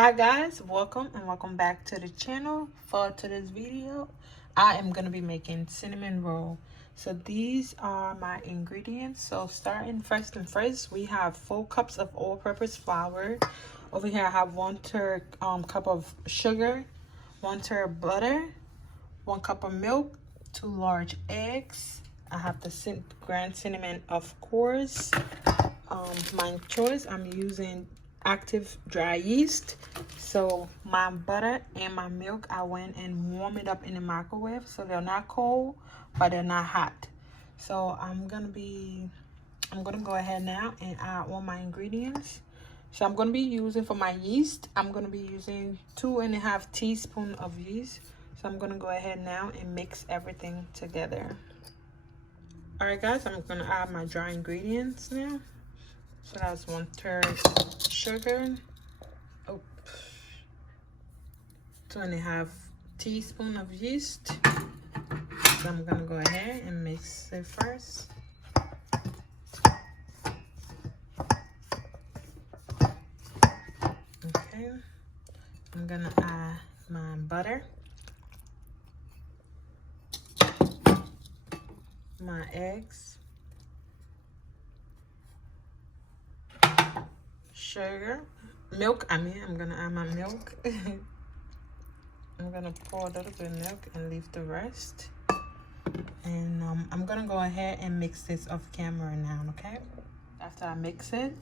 Hi guys, welcome and welcome back to the channel. For today's video, I am going to be making cinnamon roll. So these are my ingredients. So starting first and first, we have 4 cups of all-purpose flour. Over here I have 1/3 cup of sugar, 1/3 butter, 1 cup of milk, 2 large eggs. I have the ground cinnamon, of course. My choice, I'm using active dry yeast. So my butter and my milk, I went and warm it up in the microwave, so they're not cold but they're not hot. So I'm gonna go ahead now and add all my ingredients. So I'm gonna be using, for my yeast, I'm gonna be using 2.5 teaspoons of yeast. So I'm gonna go ahead now and mix everything together. All right guys, I'm gonna add my dry ingredients now. So that's 1/3 sugar, 2.5 teaspoons of yeast. So I'm gonna go ahead and mix it first. Okay, I'm gonna add my butter, my eggs, sugar, milk. I'm gonna add my milk. I'm gonna pour a little bit of milk and leave the rest. And I'm gonna go ahead and mix this off camera now, okay? After I mix it,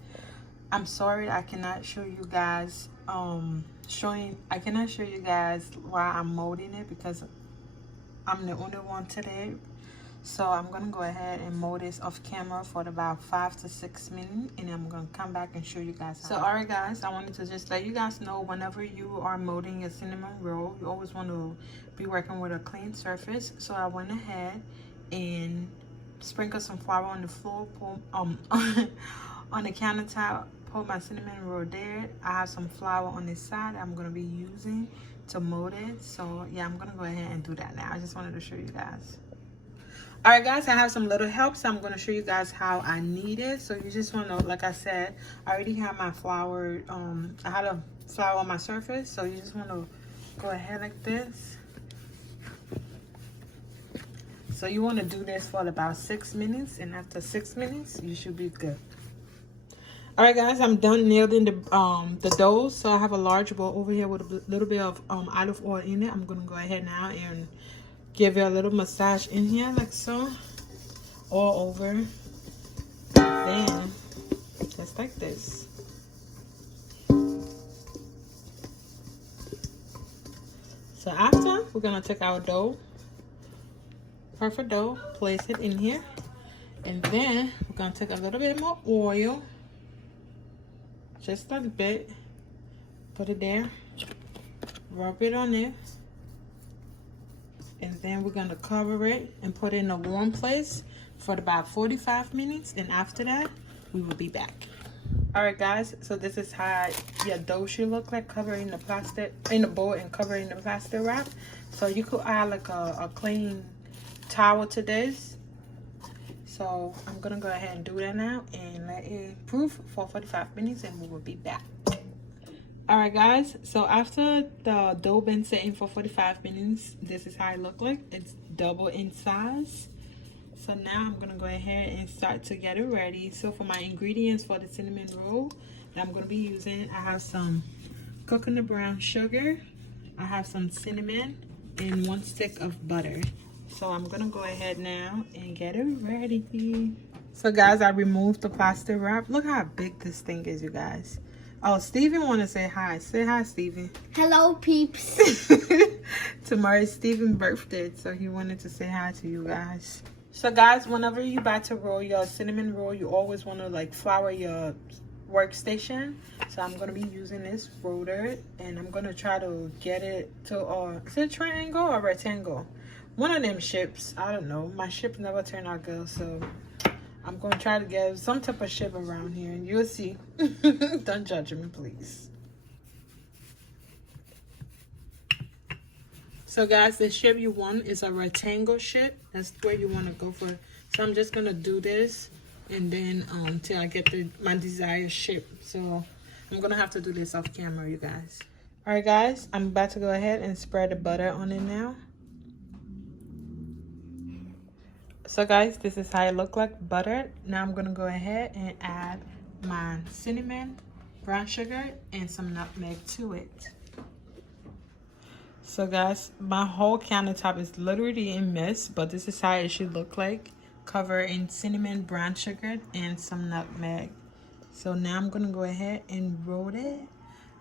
I'm sorry I cannot show you guys I cannot show you guys while I'm molding it because I'm the only one today. So I'm gonna go ahead and mold this off camera for about 5 to 6 minutes, and I'm gonna come back and show you guys. So all right guys, I wanted to just let you guys know, whenever you are molding your cinnamon roll, you always want to be working with a clean surface. So I went ahead and sprinkled some flour on the floor, on the countertop, put my cinnamon roll there. I have some flour on this side I'm gonna be using to mold it. So yeah, I'm gonna go ahead and do that now. I just wanted to show you guys. All right guys, I have some little help, so I'm going to show you guys how I knead it. So you just want to, like I said, I already have my flour, I had a flour on my surface, so you just want to go ahead like this. So you want to do this for about 6 minutes, and after 6 minutes you should be good. All right guys, I'm done kneading the dough. So I have a large bowl over here with a little bit of olive oil in it. I'm going to go ahead now and give it a little massage in here like so, all over. Then just like this. So after, we're gonna take our dough, perfect dough, place it in here, and then we're gonna take a little bit more oil, just a bit, put it there, rub it on there. And then we're going to cover it and put it in a warm place for about 45 minutes. And after that, we will be back. All right, guys. So this is how your dough should look like, covering the plastic in the bowl and covering the plastic wrap. So you could add like a clean towel to this. So I'm going to go ahead and do that now and let it proof for 45 minutes, and we will be back. All right guys, so after the dough been sitting for 45 minutes, this is how it look like. It's double in size. So now I'm gonna go ahead and start to get it ready. So for my ingredients for the cinnamon roll that I'm gonna be using, I have some coconut brown sugar, I have some cinnamon, and 1 stick of butter. So I'm gonna go ahead now and get it ready. So guys, I removed the plastic wrap. Look how big this thing is, you guys. Oh, Steven want to say hi. Say hi, Steven. Hello, peeps. Tomorrow's Steven's birthday, so he wanted to say hi to you guys. So guys, whenever you about to roll your cinnamon roll, you always want to like flour your workstation. So I'm going to be using this roller, and I'm going to try to get it to, is it a triangle or rectangle? One of them shapes. I don't know. My shape never turned out good, so I'm going to try to get some type of shape around here, and you'll see. Don't judge me, please. So guys, the shape you want is a rectangle shape. That's where you want to go for. So I'm just going to do this, and then till I get my desired shape. So I'm gonna have to do this off camera, you guys. All right, guys, I'm about to go ahead and spread the butter on it now. So guys, this is how it look like, buttered. Now I'm gonna go ahead and add my cinnamon, brown sugar, and some nutmeg to it. So guys, my whole countertop is literally a mess, but this is how it should look like. Covered in cinnamon, brown sugar, and some nutmeg. So now I'm gonna go ahead and roll it.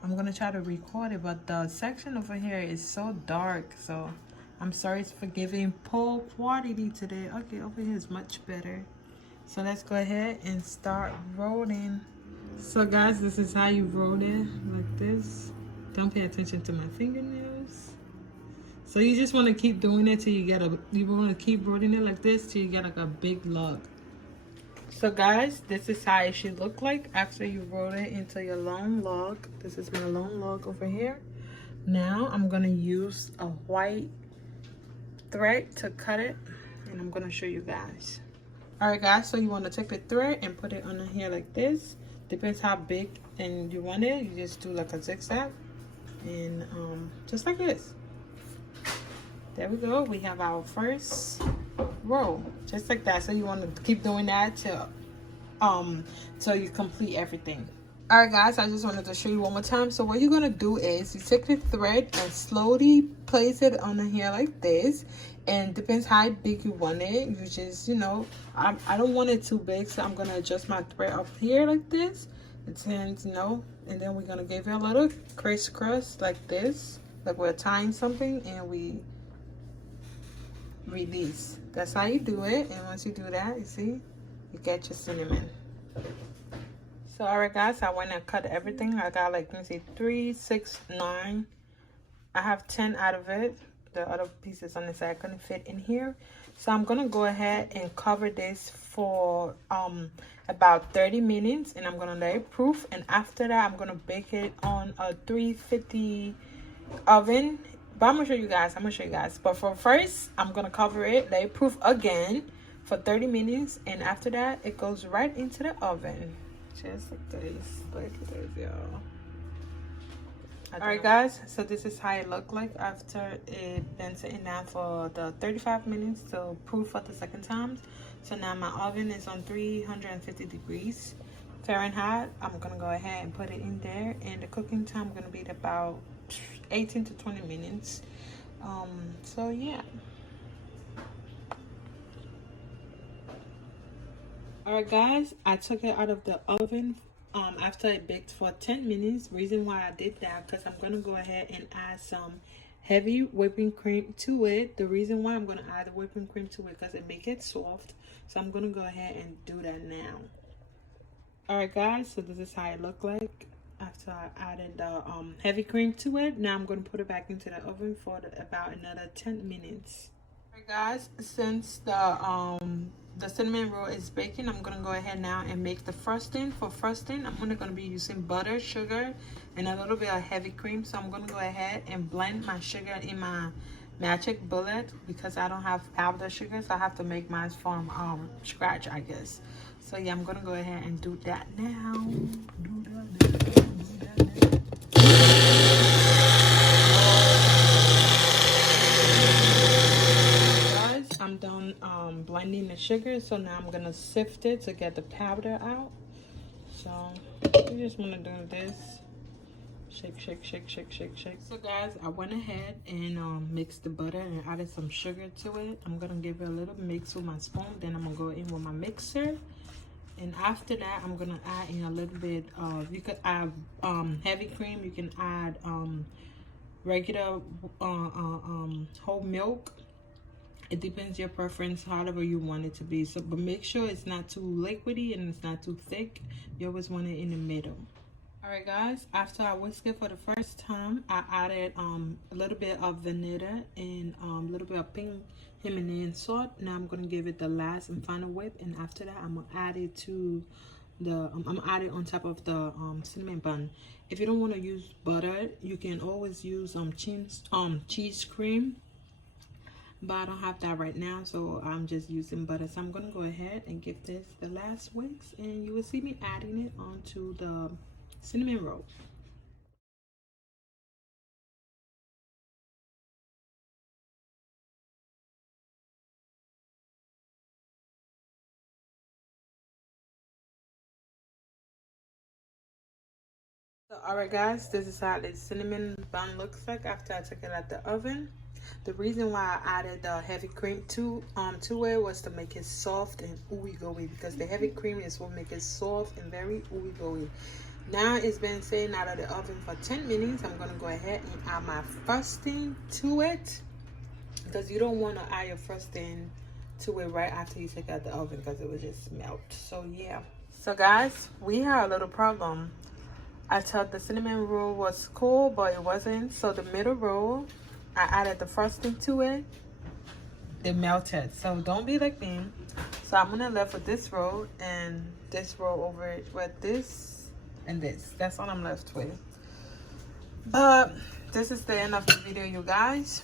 I'm gonna try to record it, but the section over here is so dark, so I'm sorry for giving poor quality today. Okay, over here is much better. So let's go ahead and start rolling. So guys, this is how you roll it, like this. Don't pay attention to my fingernails. So you just want to keep doing it till you get you want to keep rolling it like this till you get like a big log. So guys, this is how it should look like after you roll it into your long log. This is my long log over here. Now I'm gonna use a white thread to cut it, and I'm gonna show you guys. All right guys, so you want to take the thread and put it on here like this. Depends how big and you want it. You just do like a zigzag, and just like this. There we go. We have our first row, just like that. So you want to keep doing that till you complete everything. All right guys, I just wanted to show you one more time. So what you're gonna do is you take the thread and slowly place it on here like this, and depends how big you want it. You just, you know, I don't want it too big, so I'm gonna adjust my thread up here like this. It's, you know, and then we're gonna give it a little crisscross like this, like we're tying something, and we release. That's how you do it. And once you do that, you see, you get your cinnamon. So all right guys, I went and cut everything. I got like, let me see, 3, 6, 9. I have 10 out of it. The other pieces on the side couldn't fit in here, so I'm gonna go ahead and cover this for about 30 minutes, and I'm gonna let it proof. And after that, I'm gonna bake it on a 350 oven. But I'm gonna show you guys. But for first, I'm gonna cover it, let it proof again for 30 minutes, and after that, it goes right into the oven. Just like this. Look at this, y'all. All right guys, so this is how it looked like after it been sitting down for the 35 minutes to proof for the second time. So now my oven is on 350 degrees Fahrenheit. I'm gonna go ahead and put it in there, and the cooking time gonna be about 18 to 20 minutes. So yeah. All right guys, I took it out of the oven after it baked for 10 minutes. Reason why I did that, because I'm gonna go ahead and add some heavy whipping cream to it. The reason why I'm gonna add the whipping cream to it, because it make it soft. So I'm gonna go ahead and do that now. All right guys, so this is how it look like after I added the heavy cream to it. Now I'm gonna put it back into the oven for about another 10 minutes. All right guys, since the cinnamon roll is baking, I'm gonna go ahead now and make the frosting. For frosting, I'm only gonna be using butter, sugar, and a little bit of heavy cream. So I'm gonna go ahead and blend my sugar in my magic bullet, because I don't have powdered sugar, so I have to make mine from scratch, I guess. So yeah, I'm gonna go ahead and do that now. I'm done blending the sugar, so now I'm gonna sift it to get the powder out. So you just want to do this, shake, shake, shake, shake, shake, shake. So guys, I went ahead and mixed the butter and added some sugar to it. I'm gonna give it a little mix with my spoon, then I'm gonna go in with my mixer, and after that I'm gonna add in a little bit of, you could add heavy cream, you can add regular whole milk. It depends your preference, however you want it to be. So, but make sure it's not too liquidy and it's not too thick. You always want it in the middle. All right, guys. After I whisk it for the first time, I added a little bit of vanilla and a little bit of pink Himalayan salt. Now I'm gonna give it the last and final whip, and after that, I'm gonna add it to the. I'm gonna add it on top of the cinnamon bun. If you don't want to use butter, you can always use cheese cream. But I don't have that right now, so I'm just using butter. So I'm gonna go ahead and give this the last wicks, and you will see me adding it onto the cinnamon roll. So, alright guys, this is how the cinnamon bun looks like after I took it out the oven. The reason why I added the heavy cream to it was to make it soft and ooey gooey, because the heavy cream is what make it soft and very ooey gooey. Now it's been sitting out of the oven for 10 minutes. I'm gonna go ahead and add my frosting to it, because you don't want to add your frosting to it right after you take out the oven, because it will just melt. So yeah. So guys, we had a little problem. I thought the cinnamon roll was cool, but it wasn't. So the middle roll, I added the frosting to it. It melted. So don't be like me. So I'm gonna left with this roll and this roll over it with this and this. That's all I'm left with. But this is the end of the video, you guys.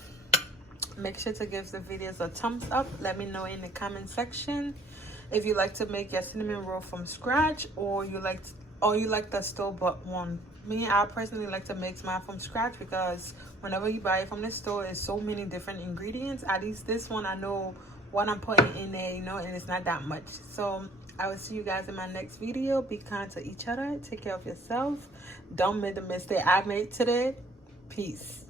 Make sure to give the videos a thumbs up. Let me know in the comment section if you like to make your cinnamon roll from scratch, or you like the store-bought one. Me, I personally like to make mine from scratch, because whenever you buy it from the store, there's so many different ingredients. At least this one, I know what I'm putting in there, you know, and it's not that much. So I will see you guys in my next video. Be kind to each other. Take care of yourself. Don't make the mistake I made today. Peace.